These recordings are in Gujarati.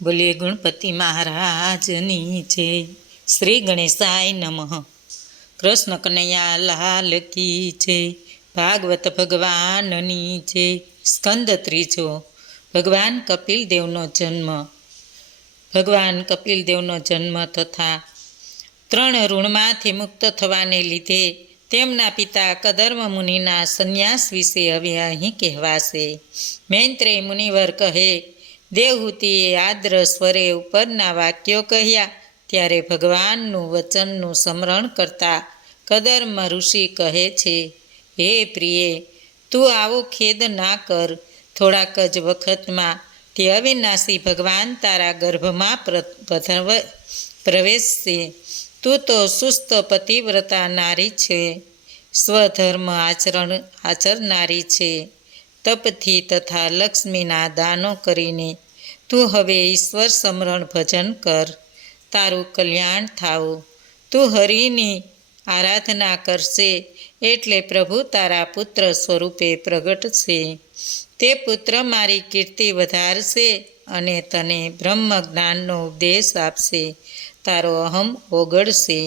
બોલીએ ગણપતિ મહારાજની જય. શ્રી ગણેશાય નમઃ. કૃષ્ણ કનૈયા લાલ કી જય. ભાગવત ભગવાનની જય. સ્કંદ ત્રીજો. ભગવાન કપિલદેવનો જન્મ. ભગવાન કપિલદેવનો જન્મ તથા 3 ઋણમાંથી મુક્ત થવાને લીધે તેમના પિતા કદર્મ મુનિના સંન્યાસ વિશે હવે અહીં કહેવાશે. મૈત્રેય મુનિવર કહે, દેવહૂતિએ આદ્ર સ્વરે ઉપરના વાક્યો કહ્યા ત્યારે ભગવાનનું વચનનું સ્મરણ કરતા કદર્મ ઋષિ કહે છે, હે પ્રિયે, તું આવો ખેદ ના કર. થોડાક જ વખતમાં તે અવિનાશી ભગવાન તારા ગર્ભમાં પ્રવેશશે. તું તો સુસ્ત પતિવ્રતા નારી છે, સ્વધર્મ આચરનારી છે. તપથી તથા લક્ષ્મીના દાનો કરીને તું હવે ઈશ્વર સ્મરણ ભજન કર, તારું કલ્યાણ થાવો. તું હરિની આરાધના કરશે એટલે પ્રભુ તારા પુત્ર સ્વરૂપે પ્રગટશે. તે પુત્ર મારી કીર્તિ વધારશે અને તને બ્રહ્મ જ્ઞાનનો ઉપદેશ આપશે. તારો અહમ ઓગળશે.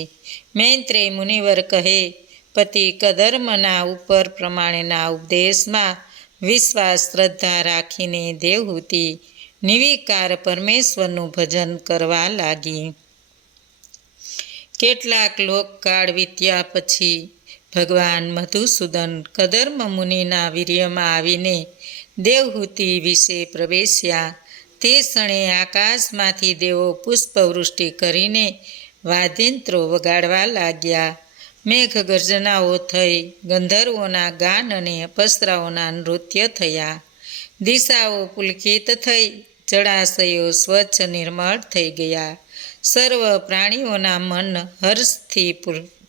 મૈત્રેય મુનિવર કહે, પતિ કદર્મના ઉપર પ્રમાણેના ઉપદેશમાં વિશ્વાસ શ્રદ્ધા રાખીને દેવહૂતિ નિર્વિકાર પરમેશ્વરનું ભજન કરવા લાગી. કેટલાક લોકકાળ વીત્યા પછી ભગવાન મધુસૂદન કદર્મ મુનિના વીર્યમાં આવીને દેવહૂતિ વિશે પ્રવેશ્યા. તે ક્ષણે આકાશમાંથી દેવો પુષ્પવૃષ્ટિ કરીને વાદ્યંત્રો વગાડવા લાગ્યા. મેઘ ગર્જનાઓ થઈ, ગંધર્વોના ગાન અને અપ્સરાઓના નૃત્ય થયા. દિશાઓ પુલકિત થઈ, જળાશયો સ્વચ્છ નિર્મળ થઈ ગયા. સર્વ પ્રાણીઓના મન હર્ષથી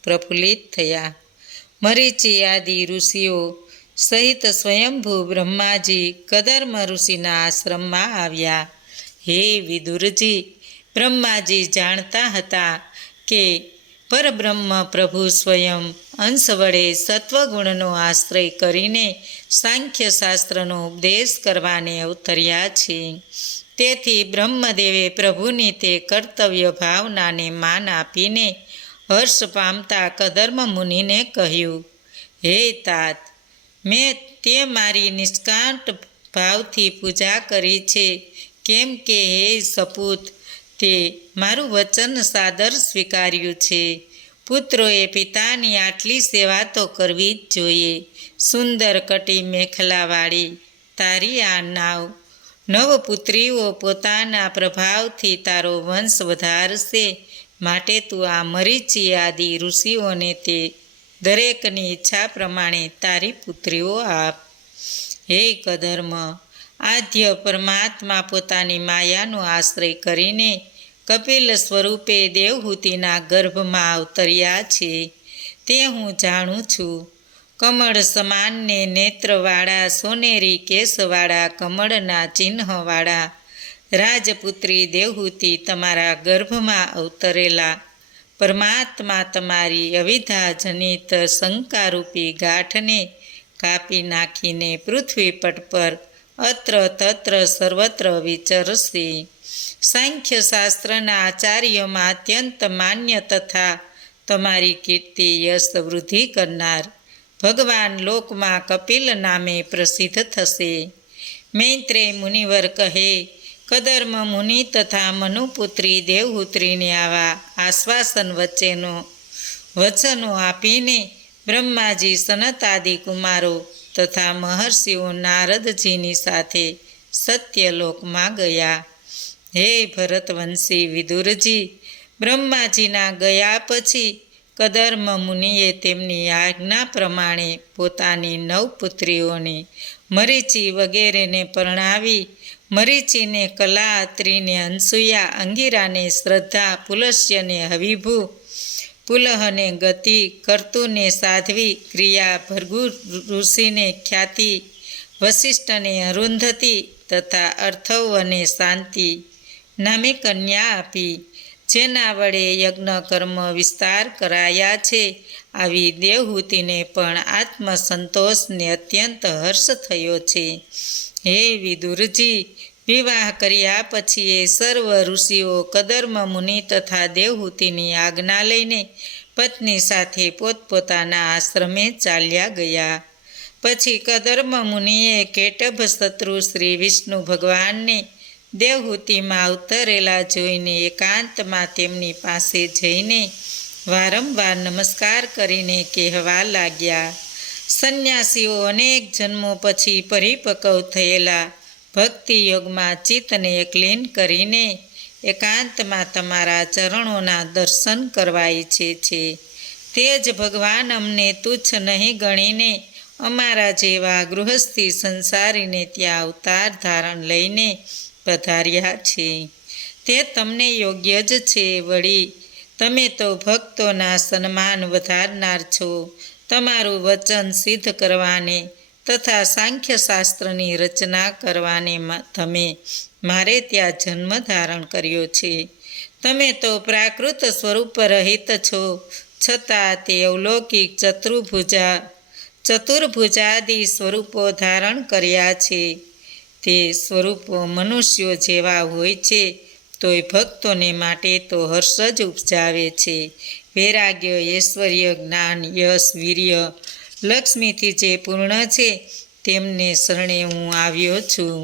પ્રફુલ્લિત થયા. મરીચી આદિ ઋષિઓ સહિત સ્વયંભૂ બ્રહ્માજી કદર્મ ઋષિના આશ્રમમાં આવ્યા. હે વિદુરજી, બ્રહ્માજી જાણતા હતા કે પરબ્રહ્મ પ્રભુ સ્વયં અંશ વડે સત્વગુણનો આશ્રય કરીને સાંખ્ય શાસ્ત્રનો ઉપદેશ કરવાને અવતર્યા છે. તેથી બ્રહ્મદેવે પ્રભુની તે કર્તવ્ય ભાવનાને માન આપીને હર્ષ પામતા કદર્મ મુનિને કહ્યું, હે તાત, મેં તે મારી નિષ્કાંત ભાવથી પૂજા કરી છે. કેમ કે હે સપૂત, તે મારું વચન સાદર સ્વીકાર્યું છે. પુત્રોએ પિતાની આટલી સેવા તો કરવી જ જોઈએ. સુંદર કટી મેખલાવાળી તારી આ નવપુત્રીઓ પોતાના પ્રભાવથી તારો વંશ વધારશે. માટે તું આ મરીચી આદિ ઋષિઓને તે દરેકની ઈચ્છા પ્રમાણે તારી પુત્રીઓ આપ. હે કદર્મ, આદ્ય પરમાત્મા પોતાની માયાનો આશ્રય કરીને કપિલ સ્વરૂપે દેવહૂતિના ગર્ભમાં અવતર્યા છે, તે હું જાણું છું. કમળ સમાનને નેત્રવાળા, સોનેરી કેસવાળા, કમળના ચિહ્નવાળા રાજપુત્રી દેવહૂતિ તમારા ગર્ભમાં અવતરેલા પરમાત્મા તમારી અવિદ્યા જનિત શંકારૂપી ગાંઠને કાપી નાખીને પૃથ્વી પટ પર અત્ર તત્ર સર્વત્ર વિચરશે. સાંખ્ય શાસ્ત્રના આચાર્યોમાં અત્યંત માન્ય તથા તમારી કીર્તિ યશ વૃદ્ધિ કરનાર ભગવાન લોકમાં કપિલ નામે પ્રસિદ્ધ થશે. મૈત્રેય મુનિવર કહે, કદર્મ મુનિ તથા મનુપુત્રી દેવહૂતિને આવા આશ્વાસન વચનો આપીને બ્રહ્માજી સનતાદિ કુમારો તથા મહર્ષિઓ નારદજીની સાથે સત્યલોકમાં ગયા. હે ભરતવંશી વિદુરજી, બ્રહ્માજીના ગયા પછી કદર્મ મુનિએ તેમની આજ્ઞા પ્રમાણે પોતાની 9 પુત્રીઓને મરીચી વગેરેને પરણાવી. મરીચીને કલા, અત્રિને અનસૂયા, અંગિરાને શ્રદ્ધા, પુલસ્યને હવિભૂ, પુલહને ગતિ, કર્તુને સાધ્વી, ક્રિયા, ભૃગુ ઋષિને ખ્યાતિ, વસિષ્ઠને અરુંધતી તથા અથર્વને શાંતિ નામે કન્યા આપી. જેના વડે યજ્ઞ કર્મ વિસ્તાર કરાયા છે. આવી દેવહૂતિને પણ આત્મસંતોષને અત્યંત હર્ષ થયો છે. હે વિદુરજી, વિવાહ કર્યા પછી એ સર્વ ઋષિઓ કદર્મ મુનિ તથા દેવહૂતિની આજ્ઞા લઈને પત્ની સાથે પોતપોતાના આશ્રમે ચાલ્યા ગયા. પછી કદર્મ મુનિએ કેટભ શત્રુ શ્રી વિષ્ણુ ભગવાનને દેવહૂતિમાં અવતરેલા જોઈને એકાંતમાં તેમની પાસે જઈને વારંવાર નમસ્કાર કરીને કહેવા લાગ્યા, સંન્યાસીઓ અનેક જન્મો પછી પરિપક્વ થયેલા ભક્તિ યોગમાં ચિત્તને એકલીન કરીને એકાંતમાં તમારા ચરણોના દર્શન કરવા ઈચ્છે છે. તે જ ભગવાન અમને તુચ્છ નહીં ગણીને અમારા જેવા ગૃહસ્થી સંસારીને ત્યાં અવતાર ધારણ લઈને પધાર્યા છે. તે તમને યોગ્ય જ છે. વળી તમે તો ભક્તોના સન્માન વધારનાર છો. તમારું વચન સિદ્ધ કરવાને તથા સાંખ્યશાસ્ત્રની રચના કરવાને તમે મારે ત્યાં જન્મ ધારણ કર્યો છે. તમે તો પ્રાકૃત સ્વરૂપ રહિત છો, છતાં તે અવલૌકિક ચતુર્ભુજાદિ સ્વરૂપો ધારણ કર્યા છે. તે સ્વરૂપો મનુષ્યો જેવા હોય છે, તોય ભક્તોને માટે તો હર્ષ જ ઉપજાવે છે. વૈરાગ્ય, ઐશ્વર્ય, જ્ઞાન, યશ, વીર્ય, લક્ષ્મીથી જે પૂર્ણ છે તેમને શરણે હું આવ્યો છું.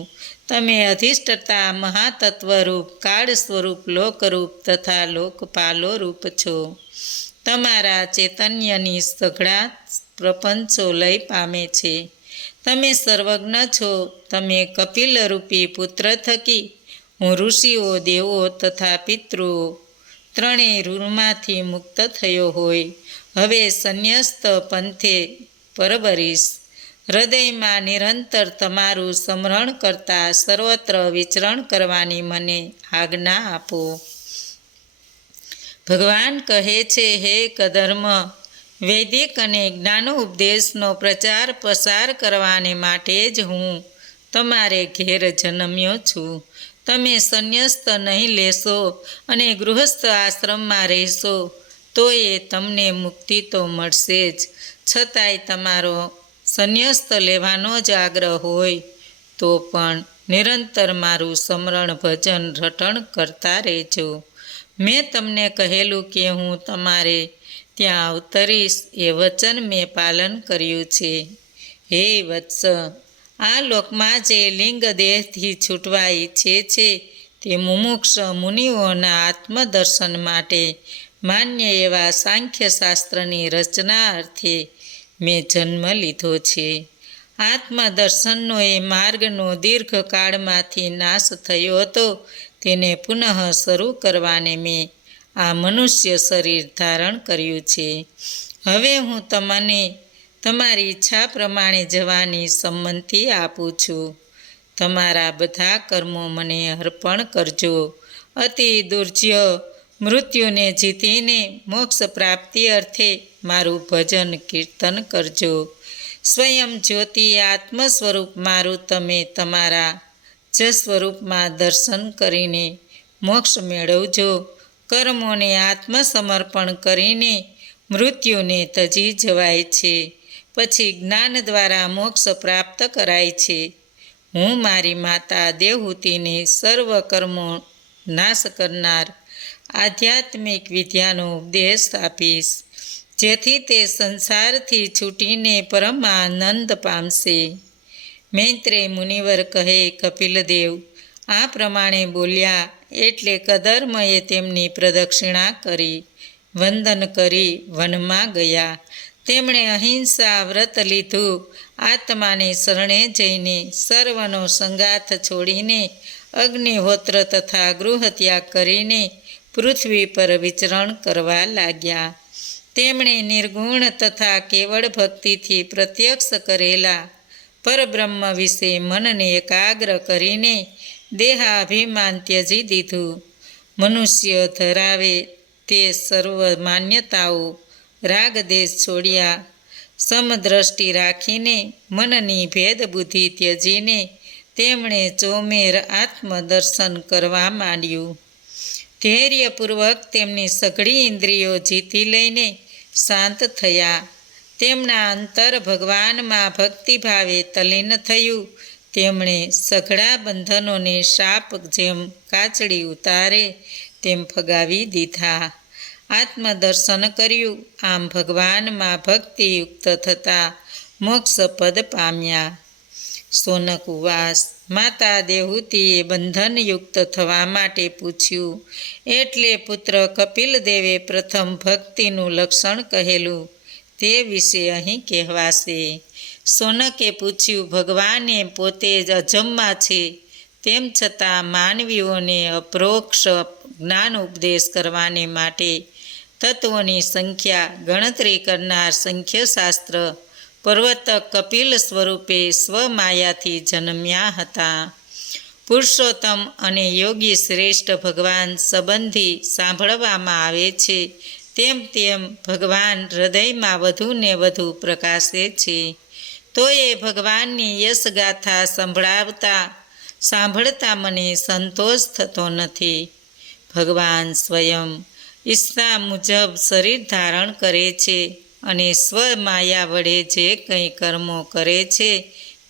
તમે અધિષ્ઠતા મહાતત્વરૂપ, કાળ સ્વરૂપ, લોકરૂપ તથા લોકપાલો રૂપ છો. તમારા ચૈતન્યની સઘળા પ્રપંચો લય પામે છે. તમે સર્વજ્ઞ છો. તમે કપિલરૂપી પુત્ર થકી હું ઋષિઓ, દેવો તથા પિતૃઓ ત્રણેય ઋણમાંથી મુક્ત થયો હોય હવે સંન્યસ્ત પંથે પરવરીશ. હૃદયમાં નિરંતર તમારું સ્મરણ કરતા સર્વત્ર વિચરણ કરવાની મને આજ્ઞા આપો. ભગવાન કહે છે, હે કદર્મ, વૈદિક અને જ્ઞાનોપદેશનો પ્રચાર પ્રસાર કરવાને માટે જ હું તમારે ઘેર જન્મ્યો છું. તમે સંન્યસ્ત નહીં લેશો અને ગૃહસ્થ આશ્રમમાં રહેશો તો એ તમને મુક્તિ તો મળશે જ. છતાંય તમારો સંન્યસ્ત લેવાનો જ આગ્રહ હોય તો પણ નિરંતર મારું સ્મરણ ભજન રટણ કરતા રહેજો. મેં તમને કહેલું કે હું તમારે ત્યાં અવતરીશ એ વચન મેં પાલન કર્યું છે. હે વત્સ, આ લોકમાં જે લિંગ દેહથી છૂટવા ઈચ્છે છે તે મુમુક્ષ મુનિઓના આત્મદર્શન માટે માન્ય એવા સાંખ્યશાસ્ત્રની રચના અર્થે મેં જન્મ લીધો છે. આત્મદર્શનનો એ માર્ગનો દીર્ઘકાળમાંથી નાશ થયો હતો તેને પુનઃ શરૂ કરવાને મેં આ મનુષ્ય શરીર ધારણ કર્યું છે. હવે હું તમને તમારી ઈચ્છા પ્રમાણે જવાની સંમતિ આપું છું. તમારા બધા કર્મો મને અર્પણ કરજો. અતિ દુર્જય મૃત્યુને જીતીને મોક્ષ પ્રાપ્તિ અર્થે મારું ભજન કીર્તન કરજો. સ્વયં જ્યોતિ આત્મ સ્વરૂપ મારું તમે તમારા જ સ્વરૂપમાં દર્શન કરીને મોક્ષ મેળવજો. કર્મોને આત્મસમર્પણ કરીને મૃત્યુને તજી જવાય છે. પછી જ્ઞાન દ્વારા મોક્ષ પ્રાપ્ત કરાય છે. હું મારી માતા દેવહૂતિને સર્વ કર્મો નાશ કરનાર આધ્યાત્મિક વિદ્યાનો ઉપદેશ આપીશ, જેથી તે સંસારથી છૂટીને પરમાનંદ પામશે. મૈત્રેય મુનિવર કહે, કપિલદેવ આ પ્રમાણે બોલ્યા એટલે કદર્મએ તેમની પ્રદક્ષિણા કરી વંદન કરી વનમાં ગયા. તેમણે અહિંસા વ્રત લીધું. આત્માને શરણે જઈને સર્વનો સંગાથ છોડીને અગ્નિહોત્ર તથા ગૃહ ત્યાગ કરીને પૃથ્વી પર વિચરણ કરવા લાગ્યા. તેમણે નિર્ગુણ તથા કેવળ ભક્તિથી પ્રત્યક્ષ કરેલા પરબ્રહ્મ વિશે મનને એકાગ્ર કરીને દેહાભિમાન ત્યજી દીધું. મનુષ્ય ધરાવે તે સર્વ માન્યતાઓ રાગદેશ છોડ્યા. સમદ્રષ્ટિ રાખીને મનની ભેદબુદ્ધિ ત્યજીને તેમણે ચોમેર આત્મદર્શન કરવા માંડ્યું. ધૈર્યપૂર્વક તેમની સઘળી ઇન્દ્રિયો જીતી લઈને શાંત થયા. તેમના અંતર ભગવાનમાં ભક્તિભાવે તલ્લીન થયું. તેમણે સઘળા બંધનોને શાપ જેમ કાચડી ઉતારે તેમ ફગાવી દીધા. આત્મદર્શન કર્યું, આમ ભગવાનમાં ભક્તિયુક્ત થતાં મોક્ષપદ પામ્યા. સોનક ઉવાસ. માતા દેવહૂતિએ બંધનયુક્ત થવા માટે પૂછ્યું, એટલે પુત્ર કપિલદેવે પ્રથમ ભક્તિનું લક્ષણ કહેલું તે વિશે અહીં કહેવાશે. સોનકે પૂછ્યું, ભગવાને પોતે જ અજમ્મા છે, તેમ છતાં માનવીઓને અપરોક્ષ જ્ઞાન ઉપદેશ કરવાને માટે તત્વોની સંખ્યા ગણતરી કરનાર સંખ્યશાસ્ત્ર પ્રવર્તક કપિલ સ્વરૂપે સ્વમાયાથી જન્મ્યા હતા. પુરુષોત્તમ અને યોગી શ્રેષ્ઠ ભગવાન સંબંધી સાંભળવામાં આવે છે, તેમ તેમ ભગવાન હૃદયમાં વધુ ને વધુ પ્રકાશે છે. તો એ ભગવાનની યશગાથા સાંભળતા મને સંતોષ થતો નથી. ભગવાન સ્વયં ઈચ્છા મુજબ શરીર ધારણ કરે છે અને સ્વમાયા વડે જે કંઈ કર્મો કરે છે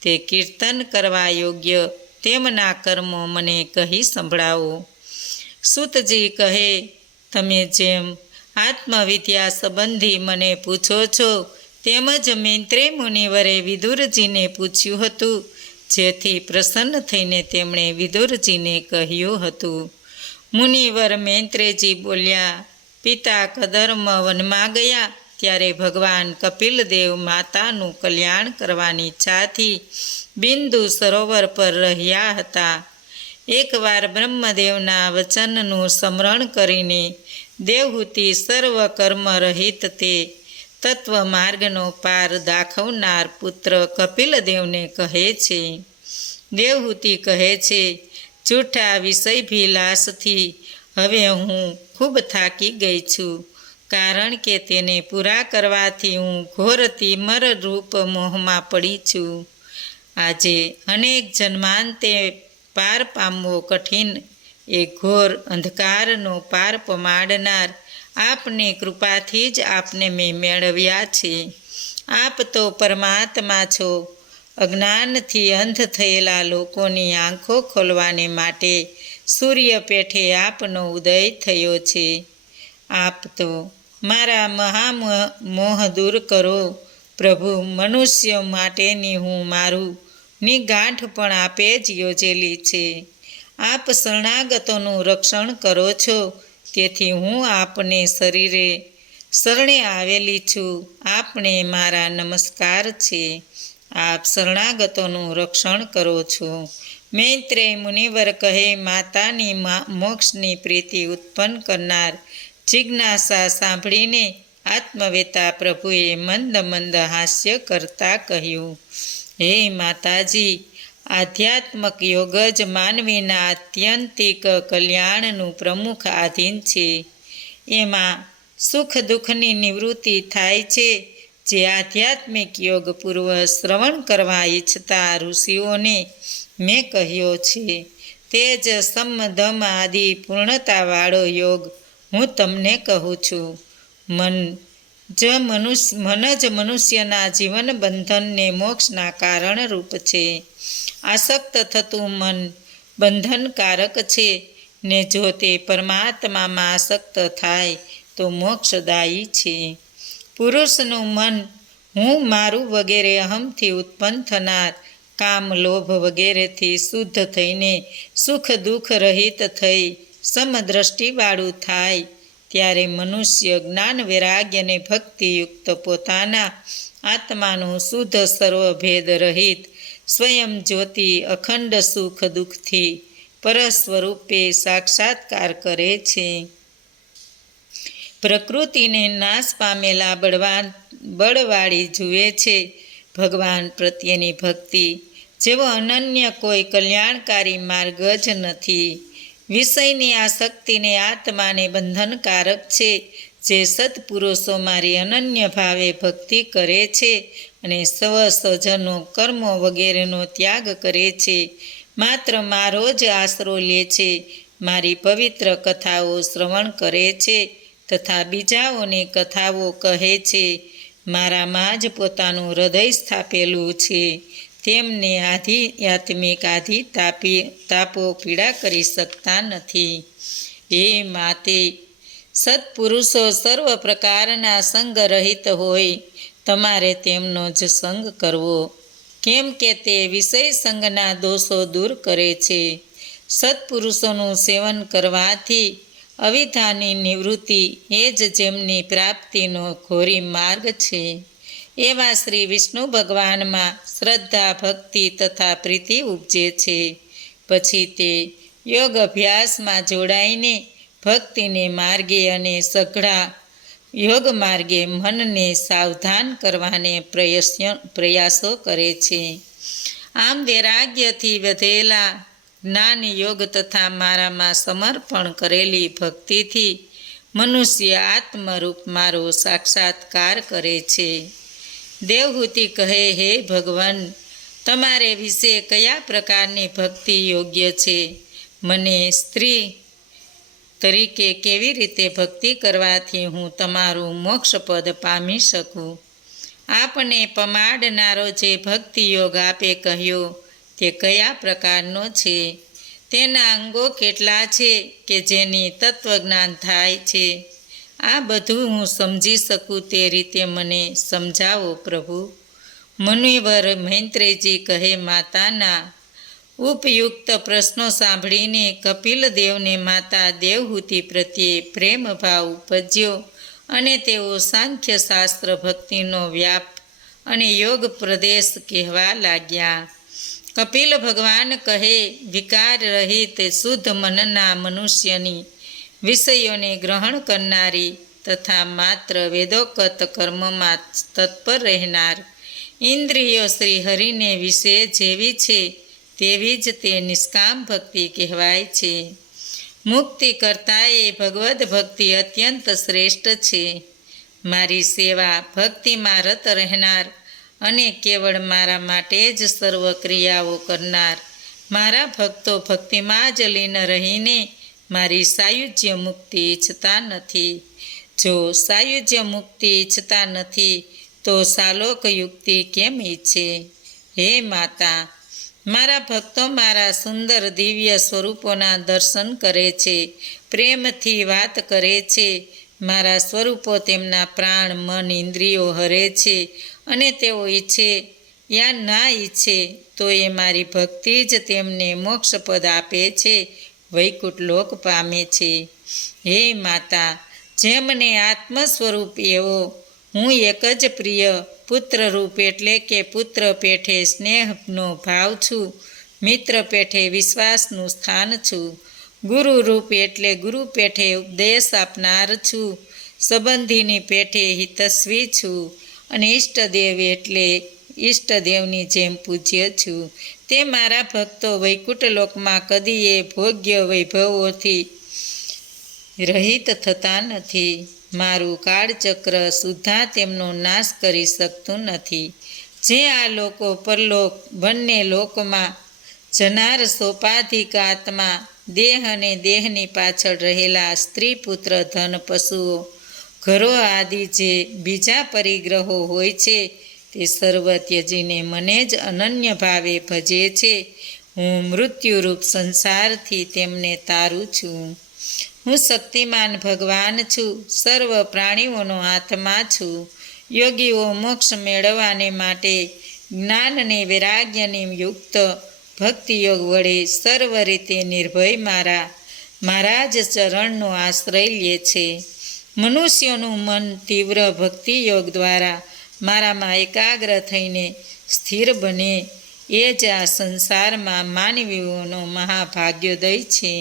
તે કીર્તન કરવા યોગ્ય તેમના કર્મો મને કહી સંભળાવો. સૂતજી કહે, તમે જેમ આત્મવિદ્યા સંબંધી મને પૂછો છો, તેમજ મૈત્રેય મુનિવરે વિદુરજીને પૂછ્યું હતું, જેથી પ્રસન્ન થઈને તેમણે વિદુરજીને કહ્યું હતું. મુનિવર મૈત્રેયજી બોલ્યા, પિતા કદર્મ વનમાં ગયા ત્યારે ભગવાન કપિલદેવ માતાનું કલ્યાણ કરવાની ઈચ્છાથી બિંદુ સરોવર પર રહ્યા હતા. એકવાર બ્રહ્મદેવના વચનનું સ્મરણ કરીને દેવહૂતિ સર્વ કર્મ રહિત તે તત્વ માર્ગનો પાર દાખવનાર પુત્ર કપિલદેવને કહે છે. દેવહૂતિ કહે છે, જૂઠા વિષયભિલાષથી હવે હું ખૂબ થાકી ગઈ છું, કારણ કે તેને પૂરા કરવાથી હું ઘોર તિમરરૂપ મોહમાં પડી છું. આજે અનેક જન્માંતે પાર પામવો કઠિન એ ઘોર અંધકારનો પાર પમાડનાર આપની કૃપાથી જ આપને મેં મેળવ્યા છે. આપ તો પરમાત્મા છો. અજ્ઞાનથી અંધ થયેલા લોકોની આંખો ખોલવાને માટે સૂર્ય પેઠે આપનો ઉદય થયો છે. આપ તો મારા મહામોહ દૂર કરો પ્રભુ. મનુષ્ય માટેની હું મારું ની ગાંઠ પણ આપે જ યોજેલી છે. આપ શરણાગતોનું રક્ષણ કરો છો, તેથી હું આપને શરણે આવેલી છું. આપને મારા નમસ્કાર છે. આપ શરણાગતોનું રક્ષણ કરો છો. મૈત્રેય મુનિવર કહે, માતાની મોક્ષની પ્રીતિ ઉત્પન્ન કરનાર જિજ્ઞાસા સાંભળીને આત્મવેતા પ્રભુએ મંદ મંદ હાસ્ય કરતા કહ્યું, હે માતાજી, આધ્યાત્મક યોગ જ માનવીના આત્યંતિક કલ્યાણનું પ્રમુખ આધીન છે. એમાં સુખ દુઃખની નિવૃત્તિ થાય છે. જે આધ્યાત્મિક યોગ પૂર્વ શ્રવણ કરવા ઈચ્છતા ઋષિઓને મેં કહ્યો છે, તે જ સમ ધમ આદિ પૂર્ણતાવાળો યોગ હું તમને કહું છું. મન જ મનુષ્યના જીવન બંધનને મોક્ષના કારણરૂપ છે. આસક્ત થતું મન બંધનકારક છે, ને જો તે પરમાત્મામાં આસક્ત થાય તો મોક્ષદાયી છે. પુરુષનું મન હું મારું વગેરે અહમથી ઉત્પન્ન થનાર કામ લોભ વગેરેથી શુદ્ધ થઈને સુખ દુઃખ રહિત થઈ સમદ્રષ્ટિવાળું થાય ત્યારે મનુષ્ય જ્ઞાન વૈરાગ્ય અને ભક્તિયુક્ત પોતાના આત્માનું શુદ્ધ સર્વભેદ રહિત સ્વયં જ્યોતિ અખંડ સુખ દુઃખથી પરસ્વરૂપે સાક્ષાત્કાર કરે છે. પ્રકૃતિને નાશ પામેલા બળવાળી જુએ છે. ભગવાન પ્રત્યેની ભક્તિ જેવો અનન્ય કોઈ કલ્યાણકારી માર્ગ જ નથી. વિષયની આસક્તિને આત્માને બંધનકારક છે. જે સત્પુરુષો મારી અનન્ય ભાવે ભક્તિ કરે છે અને સ્વજનો કર્મો વગેરેનો ત્યાગ કરે છે, માત્ર મારો જ આશરો લે છે, મારી પવિત્ર કથાઓ શ્રવણ કરે છે તથા બીજાઓને કથાઓ કહે છે, મારામાં જ પોતાનું હૃદય સ્થાપેલું છે, તેમને આધ્યાત્મિક તાપો પીડા કરી શકતા નથી. એ માતે સત્પુરુષો સર્વ પ્રકારના સંગ રહિત હોય, તમારે તેમનો જ સંગ કરવો, કેમ કે તે વિષય સંગના દોષો દૂર કરે છે. સત્પુરુષોનું સેવન કરવાથી અવિદ્યાની નિવૃત્તિ એ જ જેમની પ્રાપ્તિનો ઘોરી માર્ગ છે. એવા શ્રી વિષ્ણુ ભગવાનમાં શ્રદ્ધા, ભક્તિ તથા પ્રીતિ ઉપજે છે. પછી તે યોગ અભ્યાસમાં જોડાઈને ભક્તિને માર્ગે અને સઘળા યોગ માર્ગે મનને સાવધાન કરવાને પ્રયાસો કરે છે. આમ વૈરાગ્યથી વધેલા જ્ઞાન યોગ તથા મારામાં સમર્પણ કરેલી ભક્તિથી મનુષ્ય આત્મરૂપ મારો સાક્ષાત્કાર કરે છે. દેવહૂતિ કહે, હે ભગવાન, તમારે વિશે કયા પ્રકારની ભક્તિ યોગ્ય છે? મને સ્ત્રી તરીકે કેવી રીતે ભક્તિ કરવાથી હું તમારું મોક્ષપદ પામી શકું? આપને પમાડનારો જે ભક્તિ યોગ આપે કહ્યો તે કયા પ્રકારનો છે? તેના અંગો કેટલા છે કે જેની તત્વજ્ઞાન થાય છે? આ બધું હું સમજી શકું તે રીતે મને સમજાવો પ્રભુ. મુનિવર મૈત્રેયજી કહે, માતાના ઉપયુક્ત પ્રશ્નો સાંભળીને કપિલ દેવને માતા દેવહૂતિ પ્રત્યે પ્રેમ ભાવ ઉપજ્યો અને તેઓ સાંખ્ય શાસ્ત્ર ભક્તિનો વ્યાપ અને યોગ પ્રદેશ કહેવા લાગ્યા. કપિલ ભગવાન કહે, વિકાર રહિત શુદ્ધ મનના મનુષ્યની વિષયોને ગ્રહણ કરનારી તથા માત્ર વેદોક્ત કર્મમાં તત્પર રહેનાર ઇન્દ્રિયો શ્રી હરિને વિશે જેવી છે તેવી જ તે નિષ્કામ ભક્તિ કહેવાય છે. મુક્તિ કરતાંએ ભગવદ્ ભક્તિ અત્યંત શ્રેષ્ઠ છે. મારી સેવા ભક્તિમાં રત રહેનાર અને કેવળ મારા માટે જ સર્વ ક્રિયાઓ કરનાર મારા ભક્તો ભક્તિમાં જ લીન રહીને મારી સાયુજ્ય મુક્તિ ઈચ્છતા નથી. જો સાયુજ્ય મુક્તિ ઈચ્છતા નથી તો સાલોક યુક્તિ કેમ ઈચ્છે? હે માતા, મારા ભક્તો મારા સુંદર દિવ્ય સ્વરૂપોના દર્શન કરે છે, પ્રેમથી વાત કરે છે. મારા સ્વરૂપો તેમના પ્રાણ, મન, ઇન્દ્રિયો હરે છે અને તેઓ ઈચ્છે યા ના ઈચ્છે તો એ મારી ભક્તિ જ તેમને મોક્ષપદ આપે છે, વૈકુંઠ લોક પામે છે. હે માતા, જેમને આત્મ સ્વરૂપ એવો હું એક જ પ્રિય પુત્રરૂપ એટલે કે પુત્ર પેઠે સ્નેહનો ભાવ છું, મિત્ર પેઠે વિશ્વાસનું સ્થાન છું, ગુરુ રૂપ એટલે ગુરુ પેઠે ઉપદેશ આપનાર છું, સંબંધીની પેઠે હિતસ્વી છું અને ઈષ્ટદેવ એટલે ઈષ્ટદેવની જેમ પૂજ્ય છું. તે મારા ભક્તો વૈકુંઠ લોકમાં કદીએ ભોગ્ય વૈભવોથી રહિત થતા નથી. મારું કાળચક્ર સુદ્ધા તેમનો નાશ કરી શકતું નથી. જે આ લોકો પરલોક બંને લોકમાં જનાર સોપાધિક આત્મા, દેહ અને દેહની પાછળ રહેલા સ્ત્રી, પુત્ર, ધન, પશુઓ, ઘરો આદિ જે બીજા પરિગ્રહો હોય છે તે સર્વ ત્યજીને મને જ અનન્ય ભાવે ભજે છે. હું મૃત્યુરૂપ સંસારથી તેમને તારું છું. હું શક્તિમાન ભગવાન છું, સર્વ પ્રાણીઓનો આત્મા છું. યોગીઓ મોક્ષ મેળવવાને માટે જ્ઞાન અને વૈરાગ્યને યુક્ત ભક્તિયોગ વડે સર્વ રીતે નિર્ભય મારા જ ચરણનો આશ્રય લે છે. મનુષ્યોનું મન તીવ્ર ભક્તિયોગ દ્વારા મારામાં એકાગ્ર થઈને સ્થિર બને એ જ આ સંસારમાં માનવીઓનો મહાભાગ્યોદય છે.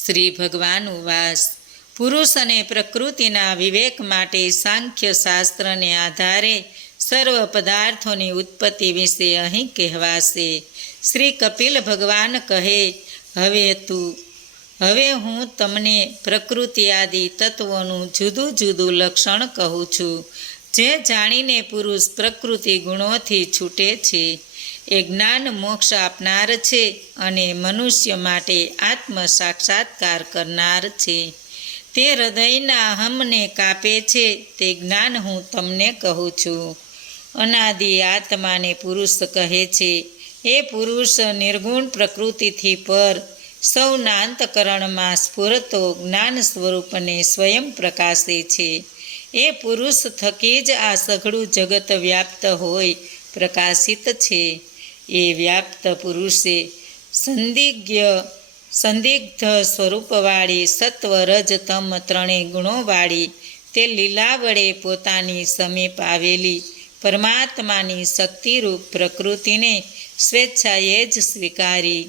શ્રી ભગવાન ઉવાસ. પુરુષ અને પ્રકૃતિના વિવેક માટે સાંખ્ય શાસ્ત્રને આધારે સર્વ પદાર્થોની ઉત્પત્તિ વિશે અહીં કહેવાશે. શ્રી કપિલ ભગવાન કહે, હવે હું તમને પ્રકૃતિ આદિ તત્વોનું જુદું જુદું લક્ષણ કહું છું. જે જાણીને પુરુષ પ્રકૃતિ ગુણોથી છૂટે છે એ જ્ઞાન મોક્ષ આપનાર છે અને મનુષ્ય માટે આત્મ સાક્ષાત્કાર કરનાર છે. તે હૃદયના અહમને કાપે છે તે જ્ઞાન હું તમને કહું છું. અનાદિ આત્માને પુરુષ કહે છે. એ પુરુષ નિર્ગુણ પ્રકૃતિથી પર સૌના અંતકરણમાં સ્ફુરતો જ્ઞાન સ્વરૂપને સ્વયં પ્રકાશે છે. એ પુરુષ થકી જ આ સઘળું જગત વ્યાપ્ત હોય પ્રકાશિત છે. એ વ્યાપ્ત પુરુષે સંદિગ્ધ સ્વરૂપવાળી સત્વ રજ તમ ત્રણેય ગુણોવાળી તે લીલા વડે પોતાની સમીપ આવેલી પરમાત્માની શક્તિરૂપ પ્રકૃતિને સ્વેચ્છાએ જ સ્વીકારી.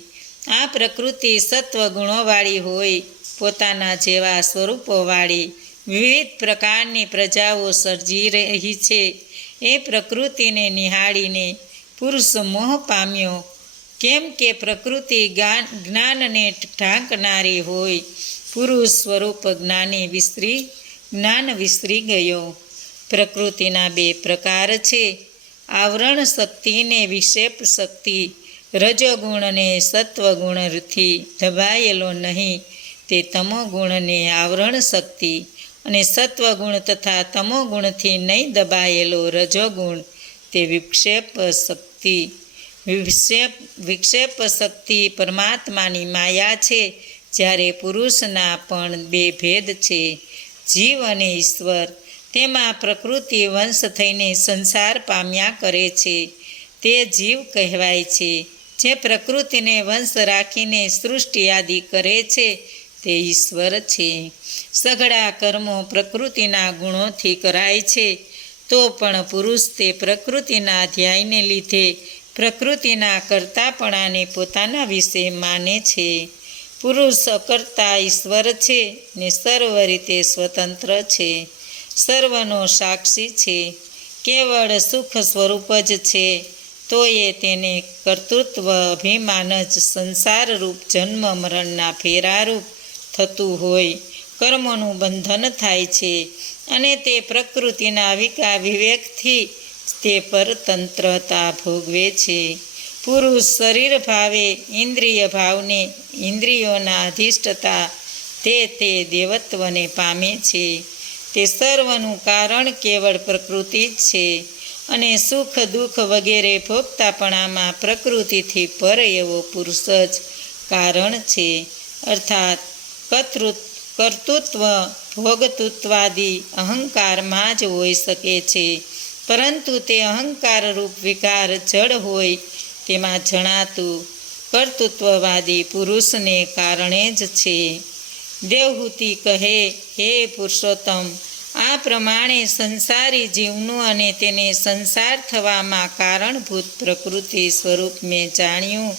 આ પ્રકૃતિ સત્વ ગુણોવાળી હોય પોતાના જેવા સ્વરૂપોવાળી વિવિધ પ્રકારની પ્રજાઓ સર્જી રહી છે. એ પ્રકૃતિને નિહાળીને પુરુષ મોહ પામ્યો, કેમ કે પ્રકૃતિ જ્ઞાનને ઢાંકનારી હોય. પુરુષ સ્વરૂપ જ્ઞાન વિસરી ગયો. પ્રકૃતિના બે પ્રકાર છે, આવરણ શક્તિ ને વિક્ષેપ શક્તિ. રજોગુણને સત્વગુણથી દબાયેલો નહીં તે તમોગુણને આવરણ શક્તિ, અને સત્વગુણ તથા તમોગુણથી નહીં દબાયેલો રજોગુણ તે વિક્ષેપ શક્તિ. વિક્ષેપ શક્તિ પરમાત્માની માયા છે. જ્યારે પુરુષના પણ બે ભેદ છે, જીવ અને ઈશ્વર. તેમાં પ્રકૃતિ વંશ થઈને સંસાર પામ્યા કરે છે તે જીવ કહેવાય છે. જે પ્રકૃતિને વંશ રાખીને સૃષ્ટિ આદિ કરે છે તે ઈશ્વર છે. સઘળા કર્મો પ્રકૃતિના ગુણોથી કરાય છે, તો પણ પુરુષ તે પ્રકૃતિના ધ્યાયને લીધે પ્રકૃતિના કર્તાપણાને પોતાના વિશે માને છે. પુરુષ અકર્તા ઈશ્વર છે ને સર્વ રીતે સ્વતંત્ર છે, સર્વનો સાક્ષી છે, કેવળ સુખ સ્વરૂપ જ છે. તો એ તેને કર્તૃત્વ અભિમાન જ સંસારરૂપ જન્મ મરણના ફેરારૂપ થતું હોય કર્મોનું બંધન થાય છે, અને તે પ્રકૃતિના વિવેકથી તે પરતંત્રતા ભોગવે છે. પુરુષ શરીર ભાવે ઇન્દ્રિય ભાવને ઇન્દ્રિયોના અધિષ્ઠતા તે દેવત્વને પામે છે. તે સર્વનું કારણ કેવળ પ્રકૃતિ જ છે, અને સુખ દુઃખ વગેરે ભોગતાપણામાં પ્રકૃતિથી પર એવો પુરુષ જ કારણ છે. અર્થાત કર્તૃત્વ ભોગતૃત્વાદિ અહંકારમાં જ હોઈ શકે છે, પરંતુ તે અહંકારરૂપ વિકાર જડ હોય તેમાં જણાતું કર્તૃત્વવાદી પુરુષને કારણે જ છે. દેવહૂતિ કહે, હે પુરુષોત્તમ, આ પ્રમાણે સંસારી જીવનું અને તેને સંસાર થવામાં કારણભૂત પ્રકૃતિ સ્વરૂપ મેં જાણ્યું.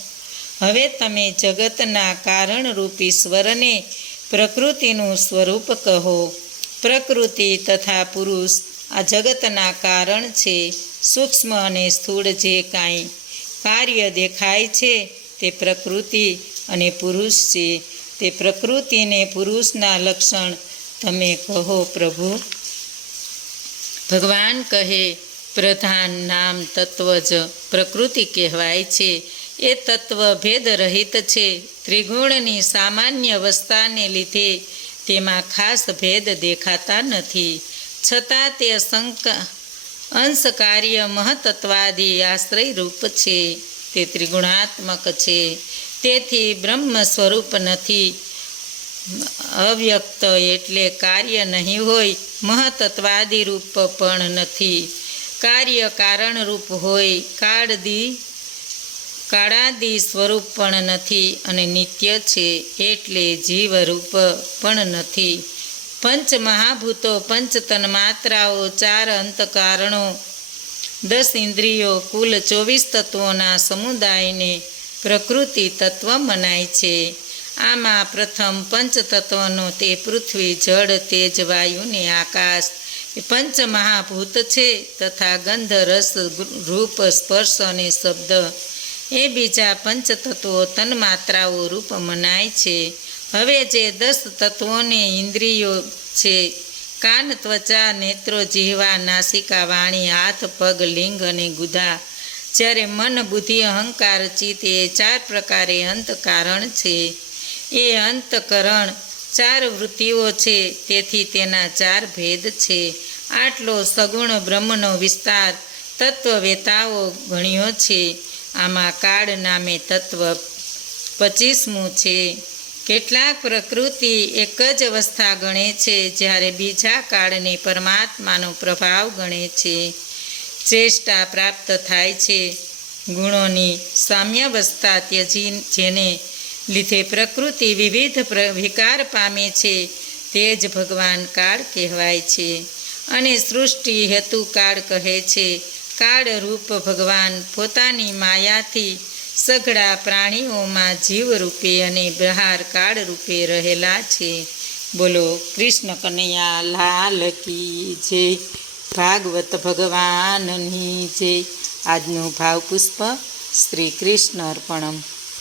હવે તમે જગતના કારણરૂપ ઈશ્વરને પ્રકૃતિનું સ્વરૂપ કહો. પ્રકૃતિ તથા પુરુષ આ જગતના કારણ છે. સૂક્ષ્મ અને સ્થૂળ જે કાંઈ કાર્ય દેખાય છે તે પ્રકૃતિ અને પુરુષ છે. તે પ્રકૃતિને પુરુષના લક્ષણ તમે કહો પ્રભુ. ભગવાન કહે, પ્રધાન નામ તત્વ જ પ્રકૃતિ કહેવાય છે. એ તત્વ ભેદ રહિત છે. ત્રિગુણની સામાન્ય અવસ્થાને લીધે તેમાં ખાસ ભેદ દેખાતા નથી, છતાં તે અંશ કાર્ય મહતત્વાદી આશ્રય રૂપ છે. તે ત્રિગુણાત્મક છે, તેથી બ્રહ્મ સ્વરૂપ નથી. અવ્યક્ત એટલે કાર્ય નહીં હોય, મહતત્વાદી રૂપ પણ નથી. કાર્ય કારણરૂપ હોય, કાળાદી સ્વરૂપ પણ નથી, અને નિત્ય છે એટલે જીવરૂપ પણ નથી. પંચ મહાભૂતો, પંચ તન્માત્રાઓ, 4 અંતકારણો, 10 ઇન્દ્રિયો, કુલ 24 તત્વોના સમુદાયને પ્રકૃતિ તત્વ મનાય છે. આમાં પ્રથમ પંચતત્વનો તે પૃથ્વી, જળ, તેજ, વાયુ ને આકાશ એ પંચ મહાભૂત છે, તથા ગંધ, રસ, રૂપ, સ્પર્શ અને શબ્દ એ બીજા પંચતત્વો તન્માત્રાઓ રૂપ મનાય છે. હવે જે 10 તત્વોને ઇન્દ્રિયો છે, કાન, ત્વચા, નેત્રો, જીહવા, નાસિકા, વાણી, હાથ, પગ, લિંગ અને ગુદા, જ્યારે મન, બુદ્ધિ, અહંકાર, ચિત્ત એ 4 પ્રકારે અંતકારણ છે. એ અંતકરણ 4 વૃત્તિઓ છે, તેથી તેના 4 ભેદ છે. આટલો સગુણ બ્રહ્મનો વિસ્તાર તત્વવેતાઓ ગણ્યો છે. આમાં કાળ નામે તત્વ 25મું છે. કેટલાક પ્રકૃતિ એક જ અવસ્થા ગણે છે, જ્યારે બીજા કાળને પરમાત્માનો પ્રભાવ ગણે છે. ચેષ્ટા પ્રાપ્ત થાય છે. ગુણોની સામ્યાવસ્થા ત્યજી જેને લીધે પ્રકૃતિ વિવિધ વિકાર પામે છે, તે જ ભગવાન કાળ કહેવાય છે અને સૃષ્ટિ હેતુ કાળ કહે છે. કાળરૂપ ભગવાન પોતાની માયાથી સઘળા પ્રાણીઓમાં જીવરૂપે અને બહાર કાળરૂપે રહેલા છે. બોલો કૃષ્ણ કનૈયા લાલ કી જય. ભાગવત ભગવાનની જય. આજનું ભાવપુષ્પ શ્રી કૃષ્ણ અર્પણમ.